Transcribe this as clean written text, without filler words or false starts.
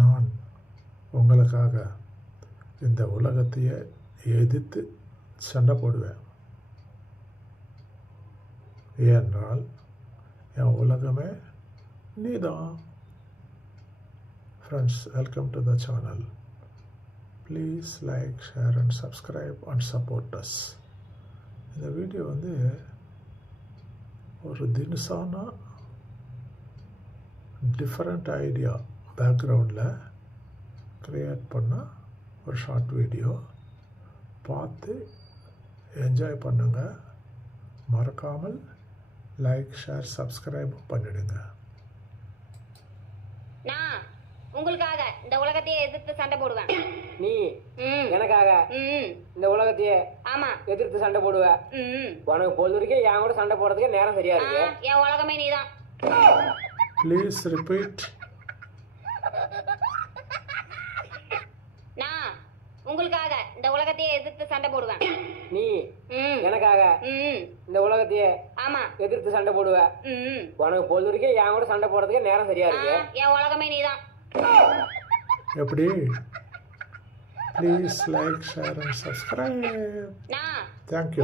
நான் உங்களுக்காக இந்த உலகத்தையே எதிர்த்து சண்டை போடுவேன். ஏனென்றால் என் உலகமே நீதான். Friends, welcome to the channel. Please like, share and subscribe and support us. இந்த வீடியோ ஒரு தினுசான டிஃப்ரெண்ட் ஐடியா பேக்ரவுண்டில் க்ரியேட் பண்ண ஒரு ஷார்ட் வீடியோ. பார்த்து என்ஜாய் பண்ணுங்கள். மறக்காமல் லைக், ஷேர், சப்ஸ்கிரைப் பண்ணிடுங்க. நான் உங்களுக்காக இந்த உலகத்தையே எதிர்த்து சண்டை போடுவேன். நீ எனக்காக இந்த உலகத்தையே ஆமா எதிர்த்து சண்டை போடுவ. உனக்கு பொழுது வரைக்கும் என் கூட சண்டை போடுறதுக்கு நேரம் சரியா இருக்கு. என் உலகமே நீதான். Please repeat. நான் உங்களுக்காக இந்த உலகத்தையே எதிர்த்து சண்டை போடுவேன். நீ எனக்காக இந்த உலகத்தையே ஆமா எதிர்த்து சண்டை போடுவ. உனக்கு பொழுது வரைக்கும் என் கூட சண்டை போடுறதுக்கு நேரம் சரியா இருக்கு. என் உலகமே நீதான். எப்படி? Please like, share and subscribe. நான் தேங்க்யூ.